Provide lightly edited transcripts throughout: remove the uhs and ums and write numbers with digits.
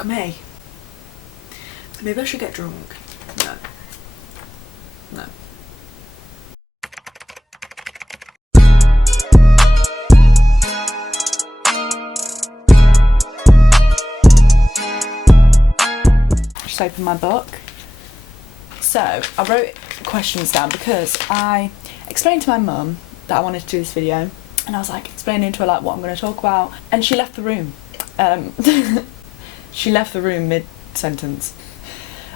Fuck me. Maybe I should get drunk. No. No. Just open my book. So I wrote questions down because I explained to my mum that I wanted to do this video, and I was like explaining to her like what I'm going to talk about, and she left the room. She left the room mid-sentence.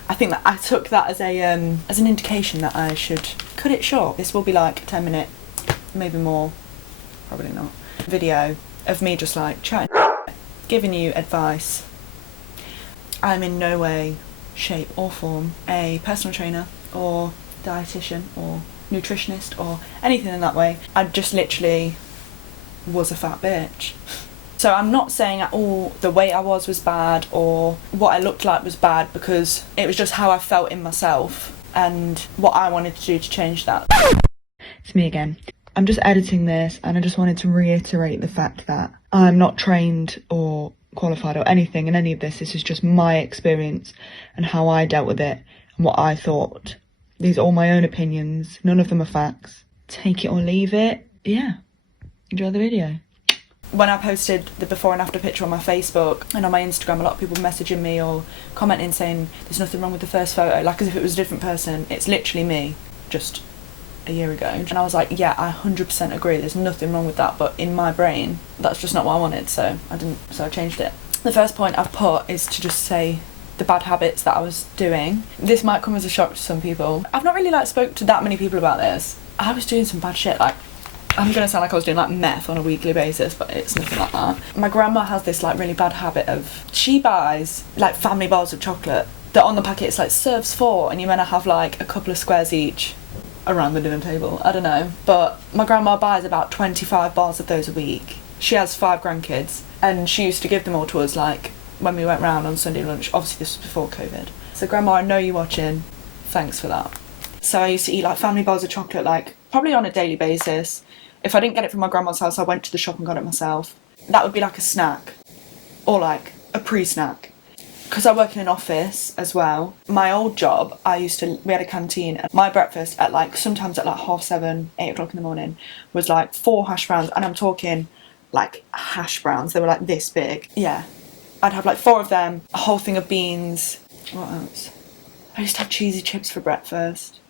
I think that I took that as an indication that I should cut it short. This will be like a 10-minute, maybe more, probably not, video of me just like chatting, giving you advice. I'm in no way, shape or form a personal trainer or dietitian or nutritionist or anything in that way. I just literally was a fat bitch. So I'm not saying at all the weight I was bad or what I looked like was bad, because it was just how I felt in myself and what I wanted to do to change that. It's me again. I'm just editing this and I just wanted to reiterate the fact that I'm not trained or qualified or anything in any of this. This is just my experience and how I dealt with it and what I thought. These are all my own opinions. None of them are facts. Take it or leave it. Yeah. Enjoy the video. When I posted the before and after picture on my Facebook and on my Instagram, a lot of people messaging me or commenting saying there's nothing wrong with the first photo, like as if it was a different person. It's literally me, just a year ago. And I was like, yeah, I 100% agree, there's nothing wrong with that, but in my brain, that's just not what I wanted, so I changed it. The first point I've put is to just say the bad habits that I was doing. This might come as a shock to some people. I've not really like spoke to that many people about this. I was doing some bad shit, like, I'm gonna sound like I was doing like meth on a weekly basis, but it's nothing like that. My grandma has this like really bad habit of, she buys like family bars of chocolate that on the packet it's like serves 4 and you're meant to have like a couple of squares each around the dinner table. I don't know, but my grandma buys about 25 bars of those a week. She has 5 grandkids and she used to give them all to us like when we went round on Sunday lunch. Obviously this was before COVID. So grandma, I know you're watching, thanks for that. So I used to eat like family bars of chocolate like probably on a daily basis. If I didn't get it from my grandma's house, I went to the shop and got it myself. That would be like a snack, or like a pre-snack. Because I work in an office as well, my old job, we had a canteen, and my breakfast at like, sometimes at like 7:30, 8 o'clock in the morning, was like 4 hash browns, and I'm talking like hash browns, they were like this big. Yeah, I'd have like 4 of them, a whole thing of beans. What else? I used to have cheesy chips for breakfast.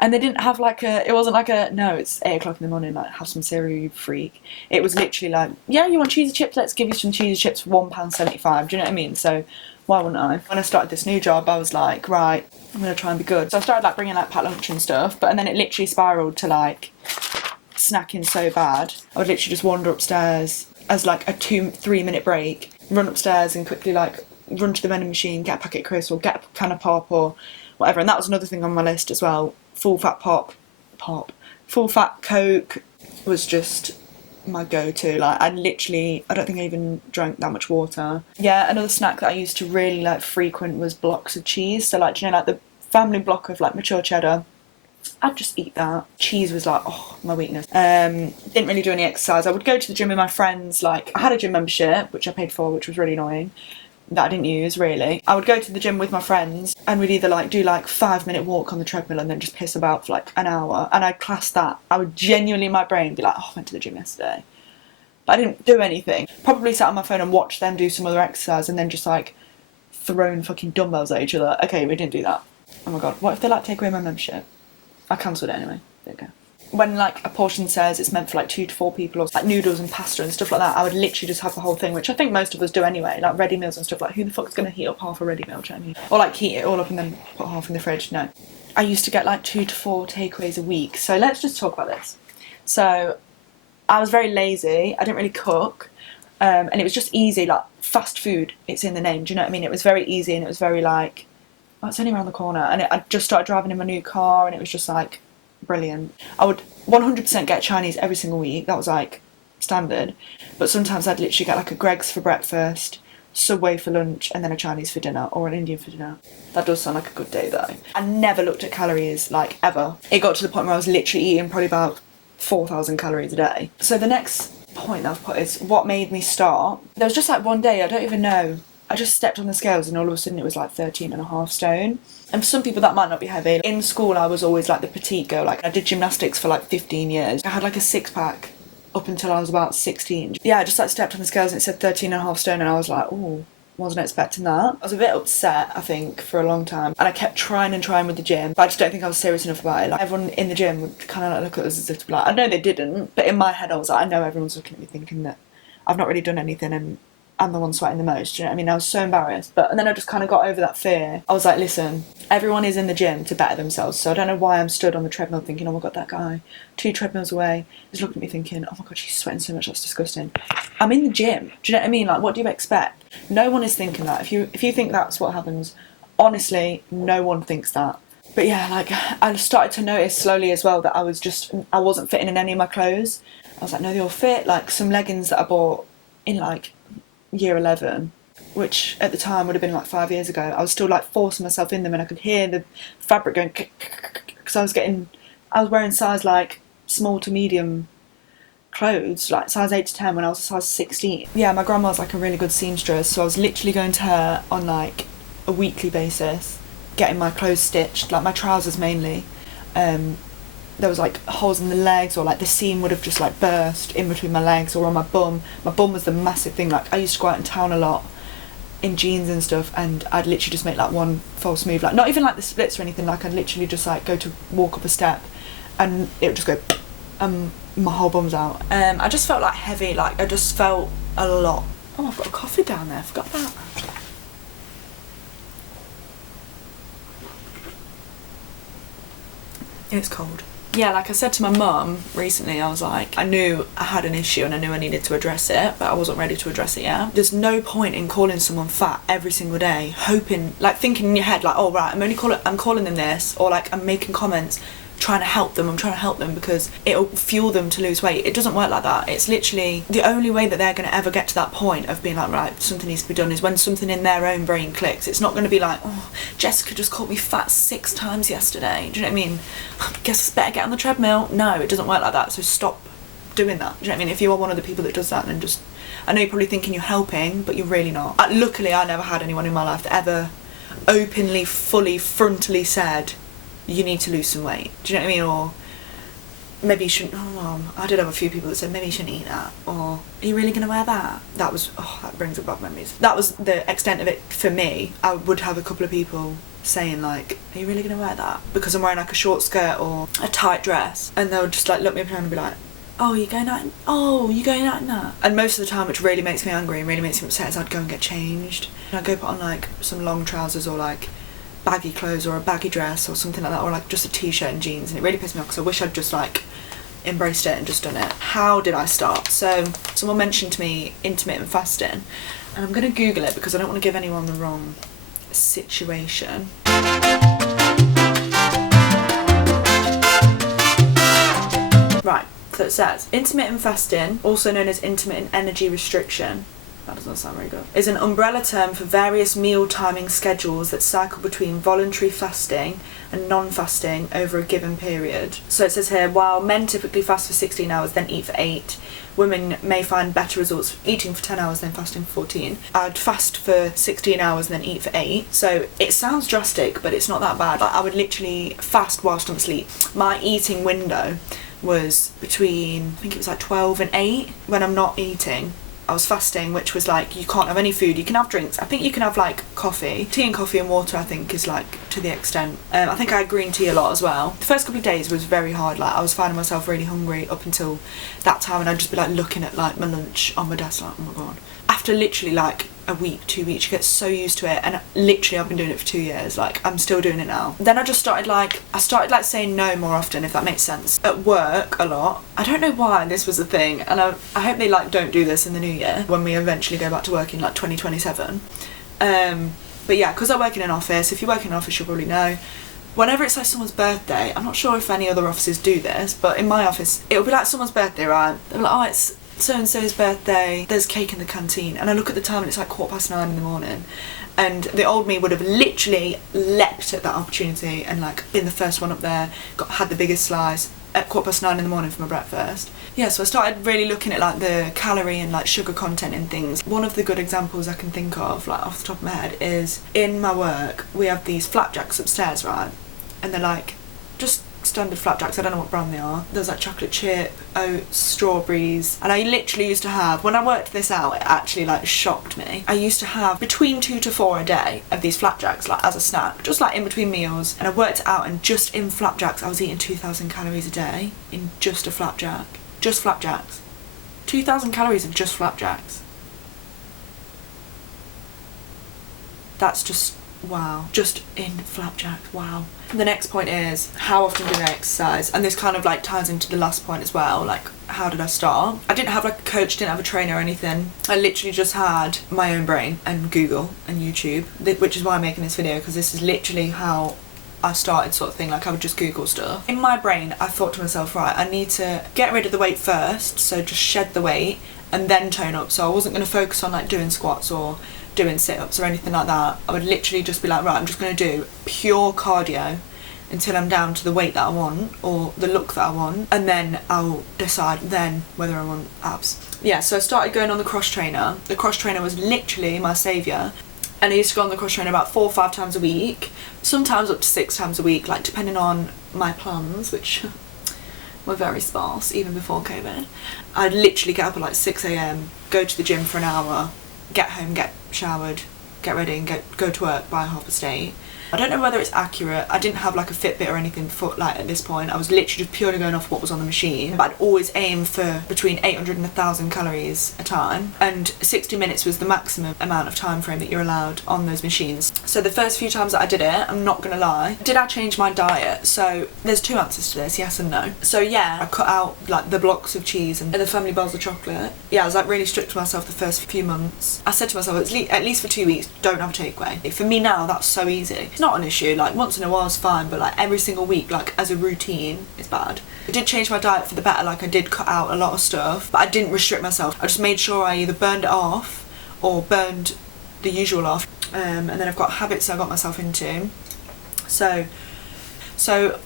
And they didn't have like it wasn't like no, it's 8 o'clock in the morning, like have some cereal, you freak. It was literally like, yeah, you want cheesy chips? Let's give you some cheesy chips for £1.75. Do you know what I mean? So why wouldn't I? When I started this new job, I was like, right, I'm going to try and be good. So I started like bringing like packed lunch and stuff, and then it literally spiralled to like snacking so bad. I would literally just wander upstairs as like a 2-3 minute break, run upstairs and quickly like run to the vending machine, get a packet of crisps or get a can of pop or whatever. And that was another thing on my list as well. Full fat full fat Coke was just my go-to. Like I don't think I even drank that much water. Yeah, another snack that I used to really like frequent was blocks of cheese. So like, do you know, like the family block of like mature cheddar, I'd just eat that. Cheese was like, oh, my weakness. Didn't really do any exercise. I would go to the gym with my friends. Like I had a gym membership which I paid for, which was really annoying, that I didn't use really. I would go to the gym with my friends and we'd either like do like 5-minute walk on the treadmill and then just piss about for like an hour, and I'd class that. I would genuinely in my brain be like, oh, I went to the gym yesterday, but I didn't do anything. Probably sat on my phone and watched them do some other exercise and then just like thrown fucking dumbbells at each other. Okay, we didn't do that. Oh my god, what if they like take away my membership? I cancelled it anyway. There you go. When like a portion says it's meant for like 2 to 4 people, or like noodles and pasta and stuff like that, I would literally just have the whole thing, which I think most of us do anyway, like ready meals and stuff. Like who the fuck's going to heat up half a ready meal, do you know what I mean? Or like heat it all up and then put half in the fridge. No. I used to get like 2 to 4 takeaways a week. So let's just talk about this. So I was very lazy, I didn't really cook, and it was just easy, like fast food, it's in the name, do you know what I mean? It was very easy and it was very like, oh, it's only around the corner. And I just started driving in my new car and it was just like brilliant. I would 100% get Chinese every single week, that was like standard, but sometimes I'd literally get like a Greggs for breakfast, Subway for lunch, and then a Chinese for dinner, or an Indian for dinner. That does sound like a good day though. I never looked at calories, like ever. It got to the point where I was literally eating probably about 4,000 calories a day. So the next point that I've put is what made me start. There was just like one day, I don't even know I just stepped on the scales and all of a sudden it was like 13.5 stone. And for some people that might not be heavy. In school I was always like the petite girl, like I did gymnastics for like 15 years. I had like a 6-pack up until I was about 16. Yeah, I just like stepped on the scales and it said 13.5 stone and I was like, oh, wasn't expecting that. I was a bit upset, I think, for a long time, and I kept trying with the gym, but I just don't think I was serious enough about it. Like, everyone in the gym would kind of like look at us as if to be like, I know they didn't, but in my head I was like, I know everyone's looking at me thinking that I've not really done anything and I'm the one sweating the most, do you know what I mean? I was so embarrassed, and then I just kind of got over that fear. I was like, listen, everyone is in the gym to better themselves, so I don't know why I'm stood on the treadmill thinking, oh my god, that guy 2 treadmills away is looking at me thinking, oh my god, she's sweating so much, that's disgusting. I'm in the gym, do you know what I mean? Like, what do you expect? No one is thinking that. If you think that's what happens, honestly, no one thinks that. But yeah, like, I started to notice slowly as well that I wasn't fitting in any of my clothes. I was like, no, they all fit. Like, some leggings that I bought in like year 11, which at the time would have been like 5 years ago, I was still like forcing myself in them and I could hear the fabric going because I was wearing size like small to medium clothes, like size 8 to 10 when I was a size 16. Yeah, my grandma's like a really good seamstress, so I was literally going to her on like a weekly basis, getting my clothes stitched, like my trousers mainly. There was like holes in the legs, or like the seam would have just like burst in between my legs or on my bum. My bum was the massive thing. Like, I used to go out in town a lot in jeans and stuff, and I'd literally just make like one false move, like not even like the splits or anything, like I'd literally just like go to walk up a step and it would just go my whole bum's out. I just felt like heavy, like I just felt a lot. Oh, I've got a coffee down there, I forgot that. It's cold. Yeah, like I said to my mum recently, I was like, I knew I had an issue and I knew I needed to address it, but I wasn't ready to address it yet. There's no point in calling someone fat every single day, hoping, like thinking in your head, like, oh right, I'm calling them this, or like I'm making comments trying to help them because it'll fuel them to lose weight. It doesn't work like that. It's literally the only way that they're going to ever get to that point of being like, right, something needs to be done, is when something in their own brain clicks. It's not going to be like, oh, Jessica just called me fat 6 times yesterday, do you know what I mean? Guess I better get on the treadmill. No, it doesn't work like that, so stop doing that, do you know what I mean? If you are one of the people that does that, then just, I know you're probably thinking you're helping, but you're really not. Luckily I never had anyone in my life that ever openly, fully, frontally said, you need to lose some weight, do you know what I mean? Or maybe you shouldn't, I did have a few people that said maybe you shouldn't eat that, or are you really going to wear that? That brings up bad memories. That was the extent of it for me. I would have a couple of people saying like, are you really going to wear that? Because I'm wearing like a short skirt or a tight dress, and they'll just like look me up and be like, oh, you're going out in that? And most of the time, which really makes me angry and really makes me upset, is I'd go and get changed. And I'd go put on like some long trousers or like baggy clothes or a baggy dress or something like that, or like just a t-shirt and jeans, and it really pissed me off because I wish I'd just like embraced it and just done it. How did I start? So someone mentioned to me intermittent fasting, and I'm going to Google it because I don't want to give anyone the wrong situation. Right, so it says intermittent fasting, also known as intermittent energy restriction, that doesn't sound very good, is an umbrella term for various meal timing schedules that cycle between voluntary fasting and non-fasting over a given period. So it says here, while men typically fast for 16 hours then eat for 8, women may find better results eating for 10 hours then fasting for 14. I'd fast for 16 hours and then eat for 8. So it sounds drastic, but it's not that bad. Like, I would literally fast whilst I'm asleep. My eating window was between, I think it was like 12 and 8 when I'm not eating. I was fasting, which was like, you can't have any food, you can have drinks. I think you can have like coffee. Tea and coffee and water, I think, is like to the extent. I think I had green tea a lot as well. The first couple of days was very hard, like I was finding myself really hungry up until that time, and I'd just be like looking at like my lunch on my desk like, oh my god. After literally like a week, 2 weeks, you get so used to it, and literally I've been doing it for 2 years, like I'm still doing it now. Then I started saying no more often, if that makes sense. At work a lot. I don't know why this was a thing, and I hope they like don't do this in the new year when we eventually go back to work in like 2027. But yeah, because I work in an office, if you work in an office you'll probably know, whenever it's like someone's birthday, I'm not sure if any other offices do this, but in my office it'll be like someone's birthday, right? They'll be like, oh, it's so-and-so's birthday, there's cake in the canteen, and I look at the time and it's like 9:15 in the morning, and the old me would have literally leapt at that opportunity and like been the first one up there, had the biggest slice, at 9:15 in the morning for my breakfast. Yeah, so I started really looking at like the calorie and like sugar content in things. One of the good examples I can think of, like off the top of my head, is in my work we have these flapjacks upstairs, right? And they're like just standard flapjacks. I don't know what brand they are. There's like chocolate chip, oats, strawberries, and I literally used to have, when I worked this out, it actually like shocked me. I used to have between 2 to 4 a day of these flapjacks, like as a snack, just like in between meals. And I worked it out, and just in flapjacks I was eating 2,000 calories a day in just a flapjack. Just flapjacks. 2,000 calories of just flapjacks. That's just wow. Just in flapjacks, wow. The next point is, how often did I exercise? And this kind of like ties into the last point as well, like how did I start? I didn't have like a coach, didn't have a trainer or anything. I literally just had my own brain and Google and YouTube, which is why I'm making this video, because this is literally how I started, sort of thing. Like I would just Google stuff. In my brain I thought to myself, right, I need to get rid of the weight first, so just shed the weight and then tone up. So I wasn't going to focus on like doing squats or doing sit-ups or anything like that. I would literally just be like, right, I'm just going to do pure cardio until I'm down to the weight that I want or the look that I want, and then I'll decide then whether I want abs. Yeah, so I started going on the cross trainer. The cross trainer was literally my saviour, and I used to go on the cross trainer about 4 or 5 times a week, sometimes up to 6 times a week, like depending on my plans, which were very sparse even before COVID. I'd literally get up at like 6 AM, go to the gym for an hour, get home, get showered, get ready and go to work by 8:30. I don't know whether it's accurate. I didn't have like a Fitbit or anything for like at this point. I was literally just purely going off what was on the machine. But I'd always aim for between 800 and 1,000 calories a time, and 60 minutes was the maximum amount of time frame that you're allowed on those machines. So the first few times that I did it, I'm not gonna lie, did I change my diet? So there's 2 answers to this, yes and no. So yeah, I cut out like the blocks of cheese and the family bars of chocolate. Yeah, I was like really strict to myself the first few months. I said to myself, at least for 2 weeks, don't have a takeaway. For me now, that's so easy. It's not an issue, like once in a while is fine, but like every single week, like as a routine, is bad. I did change my diet for the better, like I did cut out a lot of stuff, but I didn't restrict myself. I just made sure I either burned it off or burned the usual off. And then I've got habits I got myself into. So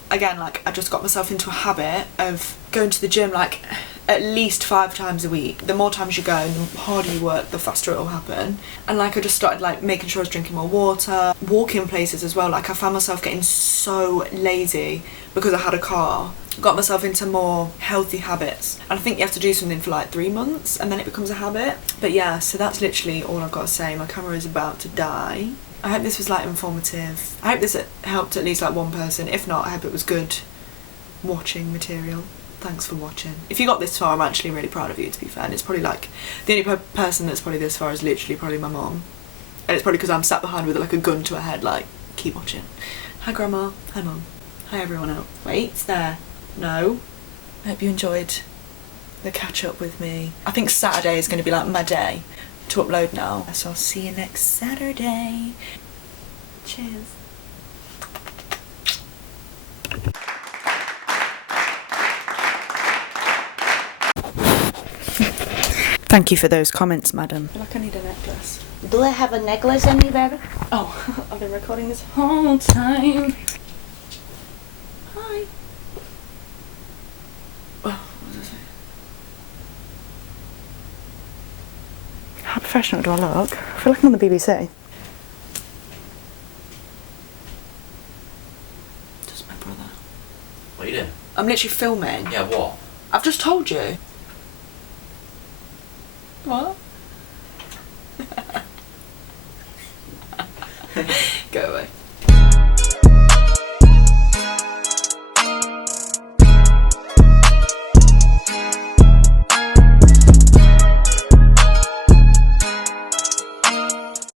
again, like I just got myself into a habit of going to the gym like at least 5 times a week. The more times you go and the harder you work, the faster it'll happen. And like I just started like making sure I was drinking more water, walking places as well. Like I found myself getting so lazy because I had a car. Got myself into more healthy habits, and I think you have to do something for like 3 months and then it becomes a habit. But yeah, so that's literally all I've got to say. My camera is about to die. I hope this was like informative. I hope this helped at least like one person. If not, I hope it was good watching material. Thanks for watching. If you got this far, I'm actually really proud of you, to be fair. And it's probably like the only person that's probably this far is literally probably my mom, and it's probably because I'm sat behind with like a gun to her head, like keep watching. Hi grandma, hi mum, hi everyone else. Wait, it's there. No. I hope you enjoyed the catch up with me. I think Saturday is going to be like my day to upload now. So I'll see you next Saturday. Cheers. Thank you for those comments, madam. I feel like I need a necklace. Do I have a necklace on me, baby? Oh, I've been recording this whole time. Hi. Oh, what does it say? How professional do I look? I feel like I'm on the BBC. Just my brother. What are you doing? I'm literally filming. Yeah, what? I've just told you. What?